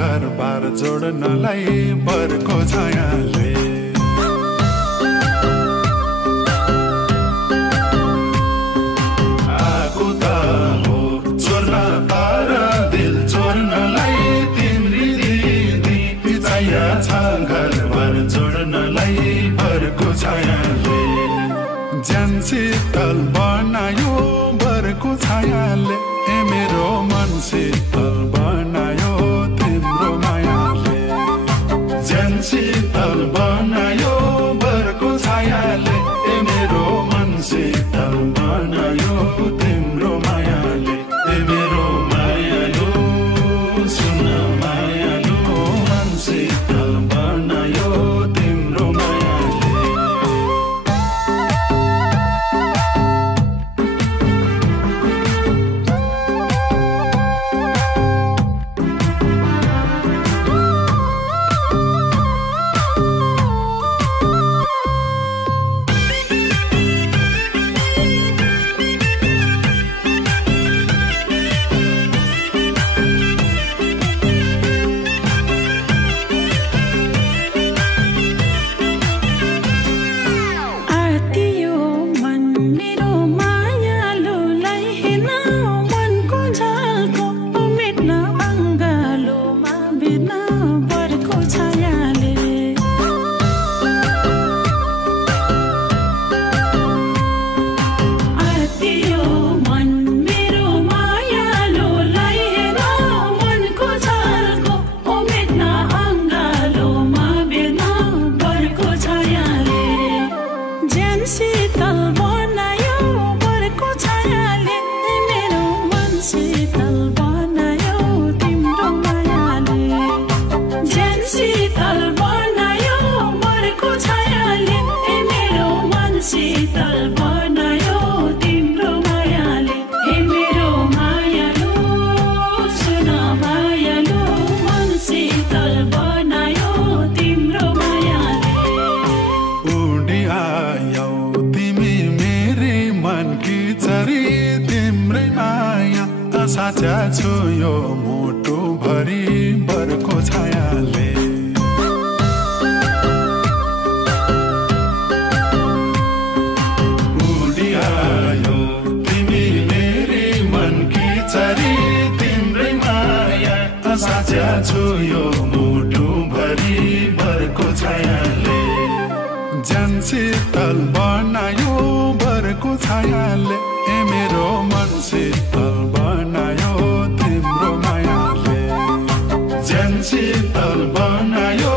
घरबार जोड्नलाई बरको छायाले आगो त हो चोर्न तारा दिल चोर्नलाई तिम्री दिदी छाया छ घरबार जोड्नलाई बरको छायाले ज्यान शीतल बनायो बरको छायाले ए मेरो मन शीतल बनायो तिम्रो मायाले ज्यान शीतल बनायो बरको छायाले ए मेरो मन शीतल बनायो तिम्रो मायाले ए मेरो मायालो सुन मायालो मन शीतल बनायो तिम्रो मायाले साचा छु यो मुटु भरि बरको छायाले उडी आयो तिमी मेरी मनकी चरी तिम्रै माया साचा छु यो मुटु भरि बरको छायाले ज्यान शीतल बनायो बरको छायाले ए मेरो मन शीतल बनायो तिम्रो मायाले ज्यान शीतल बनायो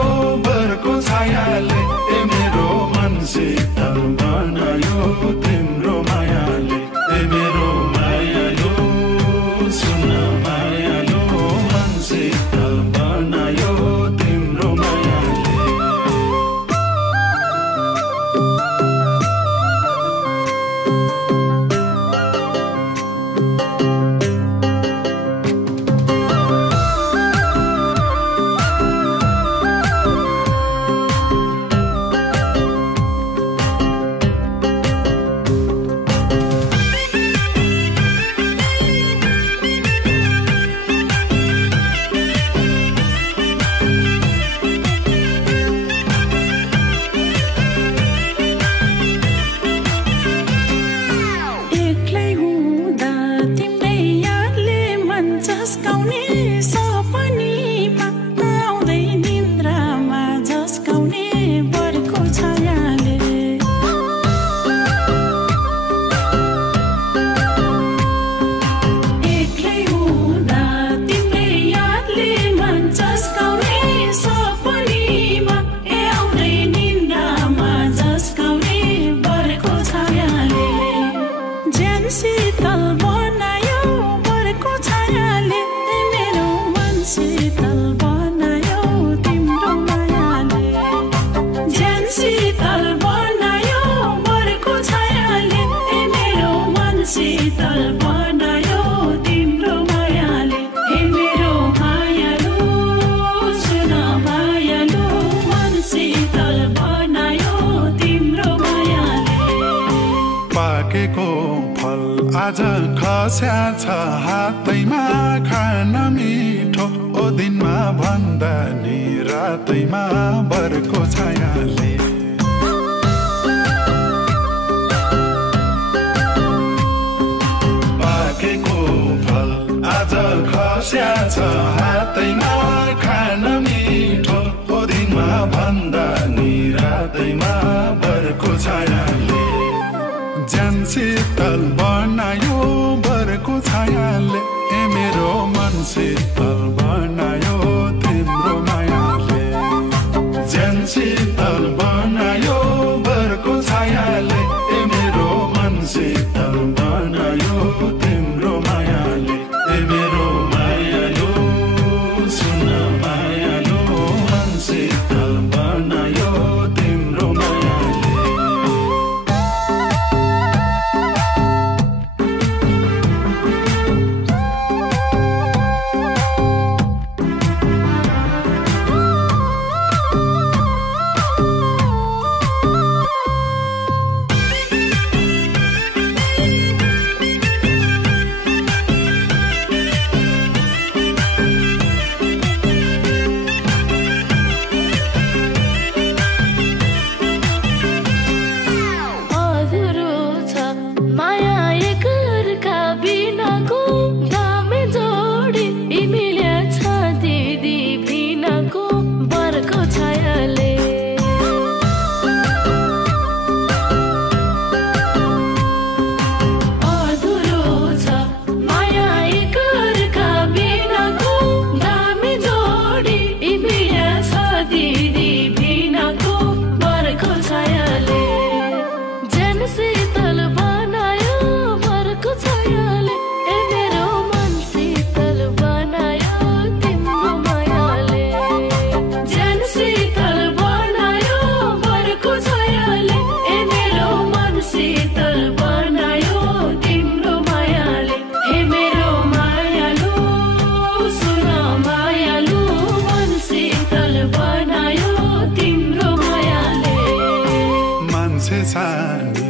बरको छायाले ए मेरो मन शीतल बनायो तिम्रो मायाले ए मेरो मायालो सुन मायालो मन शीतल बनायो तिम्रो मायाले पाकेको फल आज खस्या छ हातैमा खान मिठो ओ दिनमा भन्दा नि रातैमा बरको छायाले पाकेको फल आज खस्या छ हातैमा खान मिठो ओ दिनमा भन्दा नि रातैमा बरको छायाले ज्यान शीतल बनायो बरको छायाले ए मेरो मन शीतल बनायो तिम्रो मायाले ज्यान शीतल बनायो बरको छायाले ए मेरो मन शीतल बनायो तिम्रो मायाले ए मेरो मायालो सुन मायालो मन शीतल बनायो तिम्रो मायाले सानी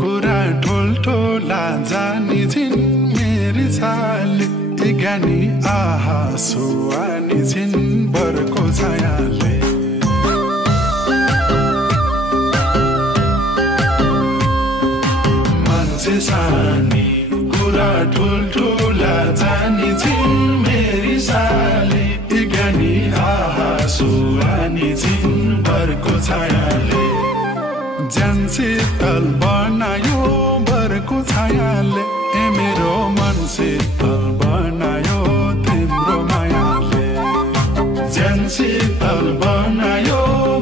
कुरा ठुल्ठुला जानी छिन् मेरी साली ए ज्ञानी आहा सुहानी छिन् बरको छायाले मान्छे सानी कुरा ठुल्ठुला जानी छिन् मेरी साली ए ज्ञानी आहा सुहानी छिन् बरको छायाले ज्यान शीतल बनायो बरको छायाले ए मेरो मन शीतल बनायो तिम्रो मायाले ज्यान शीतल बनायो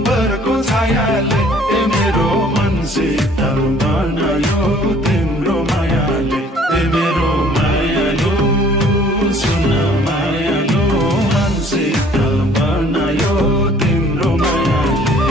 बरको छायाले ए मेरो मन शीतल बनायो तिम्रो मायाले ए मेरो मायालो सुन मायालो मन शीतल बनायो तिम्रो मायाले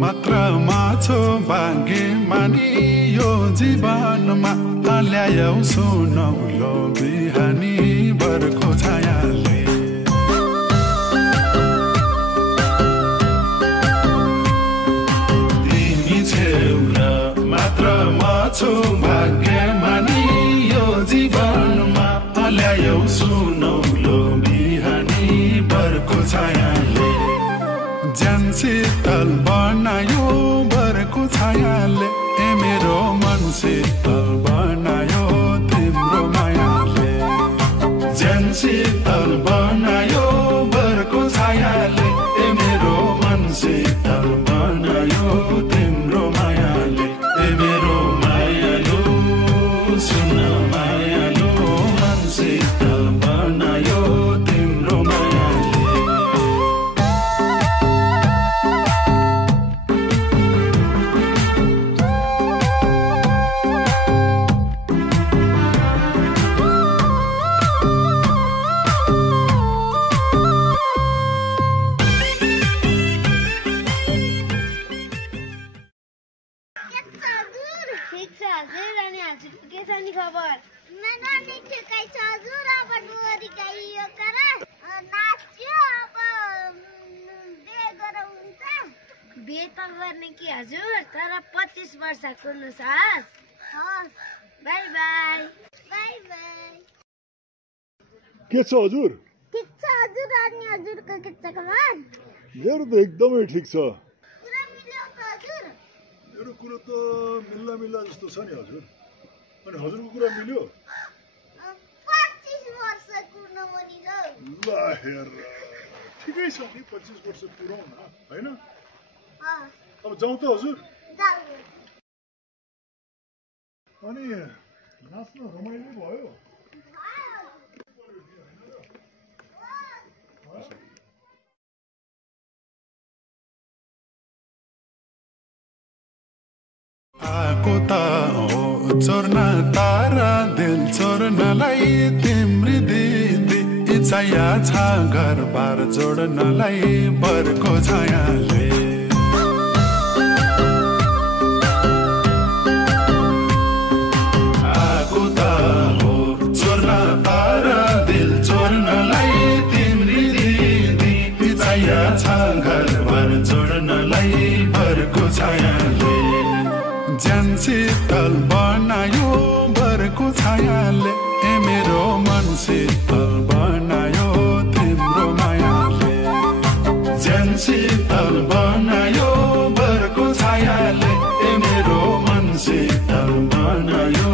मात्र माछो भाग्य मानी यो जीवनमा ल्यायौ सुनौलो बिहानी बरको छायाले तिमी छेउरा मात्र माछो भाग्य मानी यो जीवनमा ल्यायौ सुनौलो बिहानी बरको छायाले ज्यान शीतल बनायो बरको छायाले ए मेरो मन शीतल बनायो तिम्रो मायाले ज्यान शीतल बनायो बरको छायाले ए मेरो मन शीतल बनायो तिम्रो मायाले ए मेरो मायालो सुन मायालो मन शीतल बनायो तिम्रो मायाले गर्ने कि हजुर तर 25 वर्षको अनुसार बाई बाई बाई बाई के छ हजुर ठीक छ हजुर अनि हजुरको के छ खबर मेरो त एकदमै ठीक छ कुरा मिल्यो त हजुर मेरो कुरा त मिल्ला जस्तो छ नि हजुर अनि हजुरको कुरा मिल्यो 25 वर्षको नमरिलो ल हेर ठिकै छ नि 25 वर्ष पुराउन हैन अब जाउँ त हजुर अनि नाच्न रमाइलो भयो आको त हो चोर्न तारा दिल चोर्नलाई तिम्री दिदी इच्छा छ घर बार जोड्नलाई बरको छायाले आको त हो चोर्न तारा दिल चोर्नलाई तिम्री दिदी इच्छा छ घर बार जोड्नलाई बरको छायाले ज्यान शीतल बनायो बरको छायाले ए मेरो मन शीतल बनायो तिम्रो मायाले ज्यान शीतल बनायो बरको छायाले ए मेरो मन शीतल बनायो